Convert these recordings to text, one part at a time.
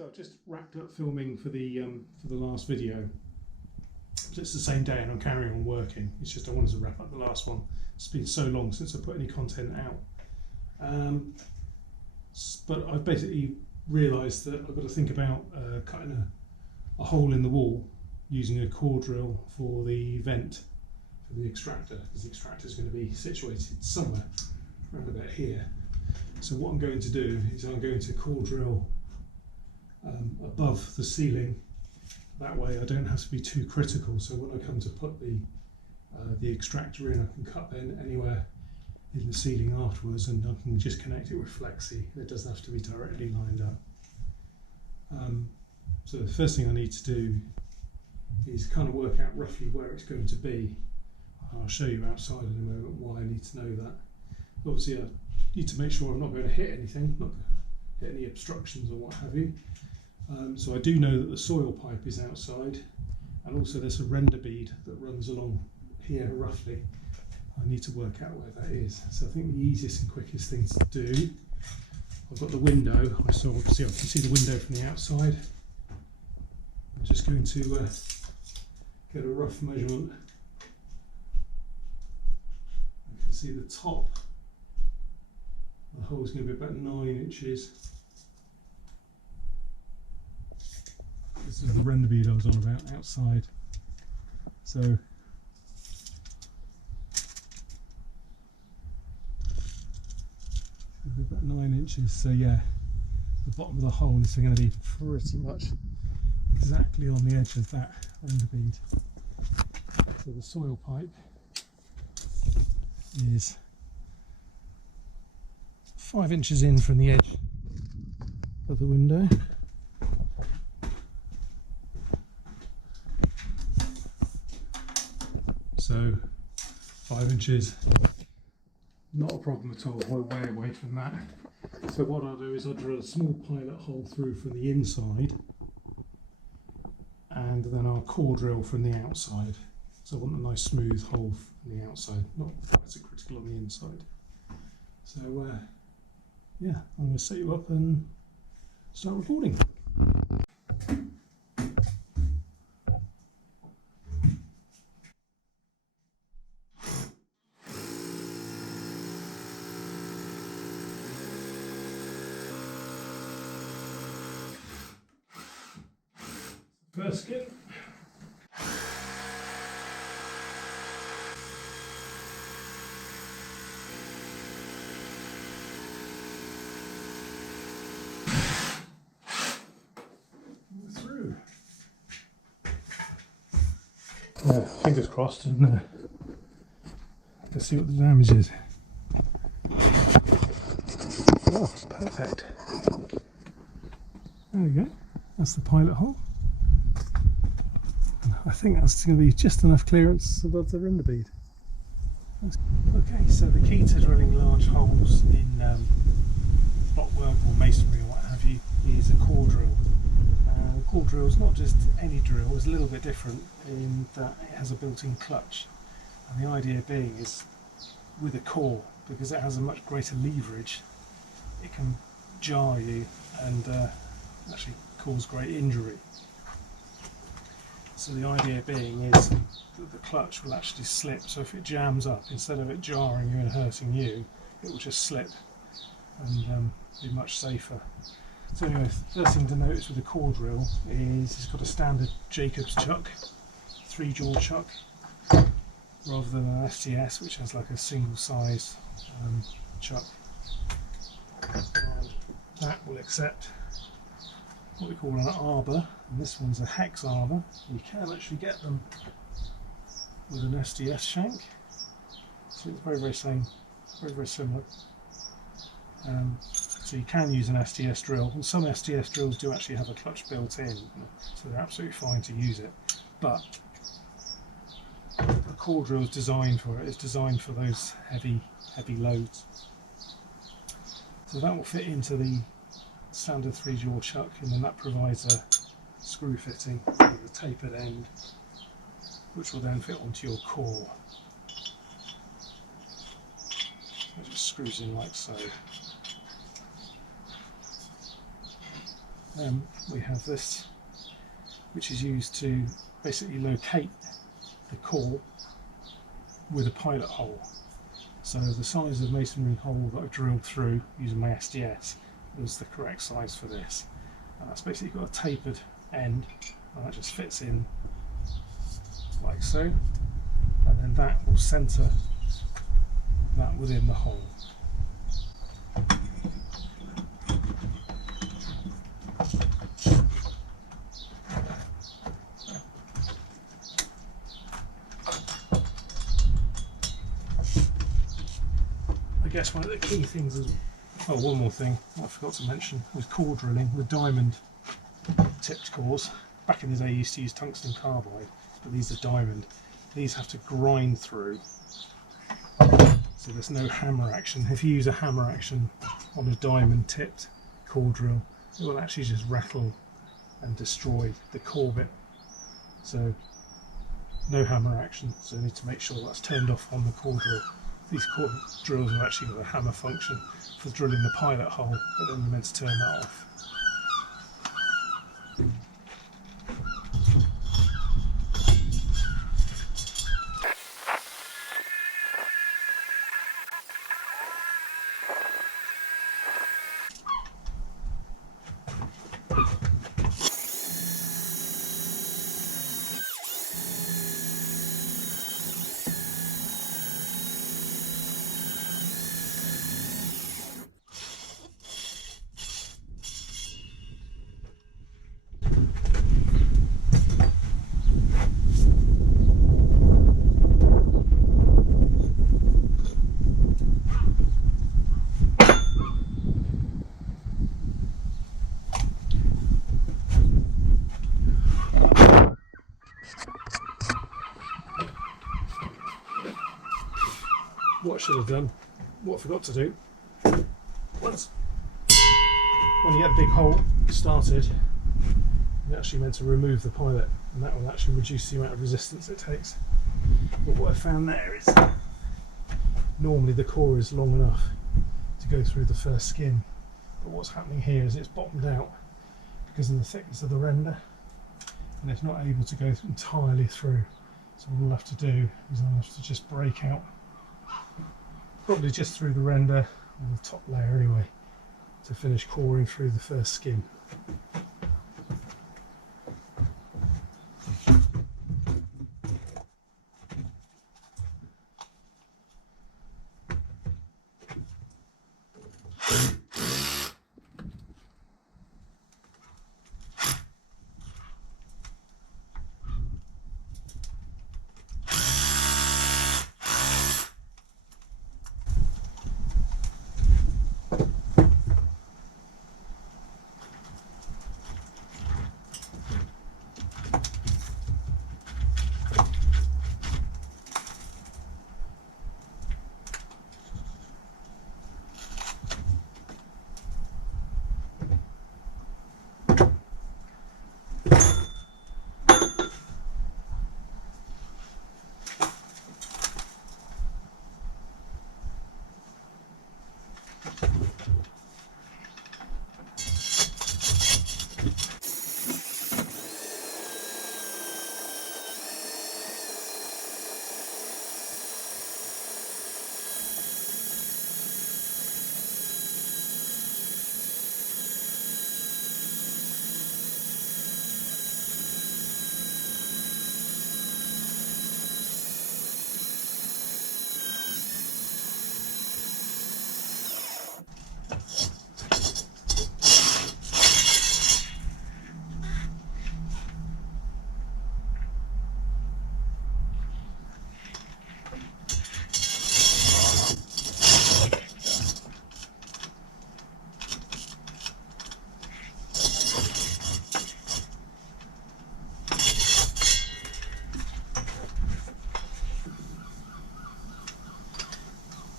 So I've just wrapped up filming for the last video. It's the same day and I'm carrying on working. It's just I wanted to wrap up the last one. It's been so long since I put any content out. But I've basically realised that I've got to think about cutting a hole in the wall using a core drill for the vent for the extractor, because the extractor is going to be situated somewhere around about here. So what I'm going to do is I'm going to core drill above the ceiling. That way I don't have to be too critical, so when I come to put the extractor in, I can cut then anywhere in the ceiling afterwards, and I can just connect it with Flexi. It doesn't have to be directly lined up. So the first thing I need to do is kind of work out roughly where it's going to be. I'll show you outside in a moment why I need to know that. Obviously I need to make sure I'm not going to hit anything, not hit any obstructions or what have you. So I do know that the soil pipe is outside, and also there's a render bead that runs along here roughly. I need to work out where that is. So I think the easiest and quickest thing to do, I've got the window, so obviously I can see the window from the outside. I'm just going to get a rough measurement. I can see the top. The hole is going to be about 9 inches. This is the render bead I was on about outside. So about 9 inches. So yeah, the bottom of the hole is going to be pretty much exactly on the edge of that render bead. So the soil pipe is 5 inches in from the edge of the window. So 5 inches, not a problem at all. We're way away from that. So what I'll do is I'll drill a small pilot hole through from the inside, and then I'll core drill from the outside. So I want a nice smooth hole from the outside, not quite so critical on the inside. So yeah, I'm going to set you up and start recording. First skin. Through. Fingers crossed, and let's see what the damage is. Oh, perfect. There we go. That's the pilot hole. I think that's going to be just enough clearance above the render bead. Okay, so the key to drilling large holes in blockwork or masonry or what have you is a core drill. The core drill is not just any drill, it's a little bit different in that it has a built-in clutch. And the idea being is with a core, because it has a much greater leverage, it can jar you and actually cause great injury. So the idea being is that the clutch will actually slip, so if it jams up, instead of it jarring you and hurting you, it will just slip and be much safer. So anyway, first thing to notice with the core drill is it's got a standard Jacobs chuck, 3-jaw chuck, rather than an STS which has like a single size chuck. And that will accept what we call an arbor, and this one's a hex arbor. You can actually get them with an STS shank, so it's very similar. So you can use an STS drill, and some STS drills do actually have a clutch built in, so they're absolutely fine to use it. But a core drill is designed for it. It's designed for those heavy loads. So that will fit into the standard 3-jaw chuck, and then that provides a screw fitting with a tapered end which will then fit onto your core. So it just screws in like so. we have this, which is used to basically locate the core with a pilot hole. So the size of masonry hole that I've drilled through using my SDS was the correct size for this. And that's basically got a tapered end, and that just fits in like so, and then that will centre that within the hole. I guess one of the key things is, oh, one more thing I forgot to mention was core drilling. The diamond tipped cores, back in the day I used to use tungsten carbide, but these are diamond. These have to grind through, so there's no hammer action. If you use a hammer action on a diamond tipped core drill, it will actually just rattle and destroy the core bit. So no hammer action, so you need to make sure that's turned off on the core drill. These core drills have actually got a hammer function for drilling the pilot hole, but then you're meant to turn that off. What I should have done, what I forgot to do, was when you get a big hole started, you're actually meant to remove the pilot, and that will actually reduce the amount of resistance it takes. But what I found there is normally the core is long enough to go through the first skin, but what's happening here is it's bottomed out because of the thickness of the render, and it's not able to go entirely through. So what I'll have to do is I'll have to just break out, probably just through the render, or the top layer anyway, to finish coring through the first skin.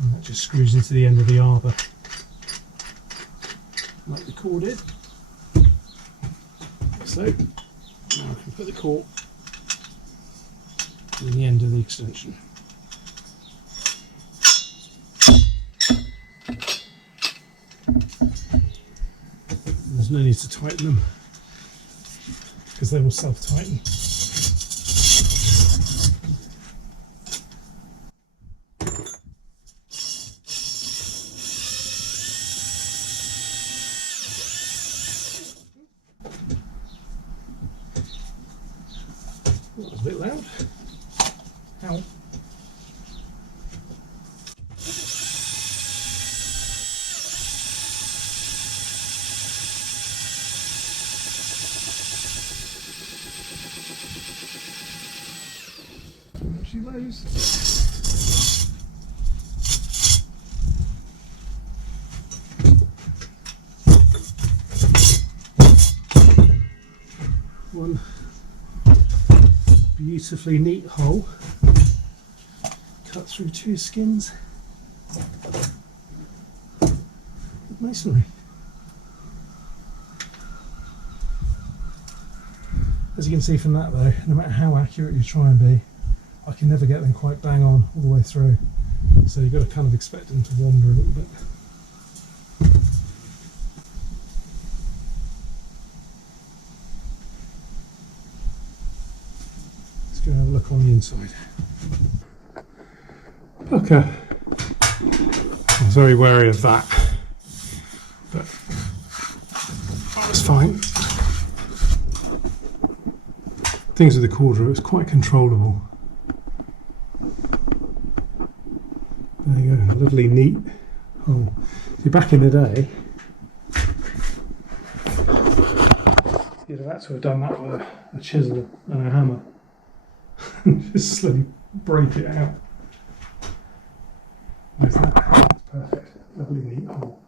And that just screws into the end of the arbor, like the core did. So now I can put the core in the end of the extension. There's there's no need to tighten them because they will self-tighten. That was a bit loud. Ow. She lows. One beautifully neat hole cut through two skins of masonry. As you can see from that though, no matter how accurate you try and be, I can never get them quite bang on all the way through. So you've got to kind of expect them to wander a little bit. Let's go and have a look on the inside. Okay. I was very wary of that, but that was fine. Things with the quarter, it was quite controllable. There you go, lovely neat hole. See, back in the day, you'd have had to have done that with a chisel and a hammer. Just slowly break it out. There's that. That's perfect. Lovely neat hole.